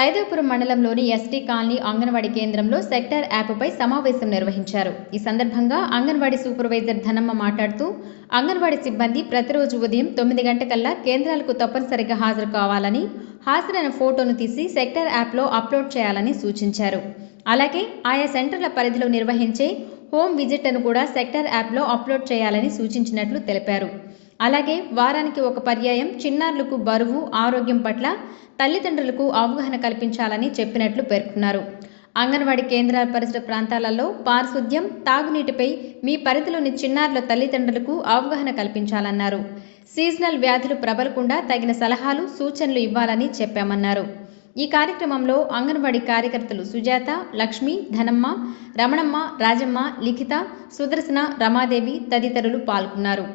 సైదాపురం మండలంలోని ST colony anganwadi కేంద్రంలో sector యాప్పై సమావేశం నిర్వహించారు. ఈ సందర్భంగా అంగన్వాడీ సూపర్వైజర్ ధనమ్మ మాట్లాడుతూ, అంగన్వాడీ సిబ్బంది ప్రతిరోజు ఉదయం 9 గంటకల్లా కేంద్రాలకు తప్పనిసరిగా హాజరు కావాలని, హాజరైన ఫోటోను తీసి సెక్టార్ యాప్లో అప్లోడ్ చేయాలని సూచించారు. అలాగే ఆయా సెంటర్ల పరిధిలో నిర్వహించే హోమ్ విజిట్ను కూడా సెక్టార్ యాప్లో అప్లోడ్ చేయాలని సూచించినట్లు తెలిపారు. అలాగే వారానికి ఒక పర్యాయం చిన్నారులకు బరువు, ఆరోగ్యం పట్ల తల్లిదండ్రులకు అవగాహన కల్పించాలని చెప్పినట్లు పేర్కొన్నారు. అంగన్వాడీ కేంద్రాల పరిసర ప్రాంతాలలో పారిశుద్ధ్యం, తాగునీటిపై మీ పరిధిలోని చిన్నారుల తల్లిదండ్రులకు అవగాహన కల్పించాలన్నారు. సీజనల్ వ్యాధులు ప్రబలకుండా తగిన సలహాలు, సూచనలు ఇవ్వాలని చెప్పామన్నారు. ఈ కార్యక్రమంలో అంగన్వాడీ కార్యకర్తలు సుజాత, లక్ష్మి, ధనమ్మ, రమణమ్మ, రాజమ్మ, లిఖిత, సుదర్శన, రమాదేవి తదితరులు పాల్గొన్నారు.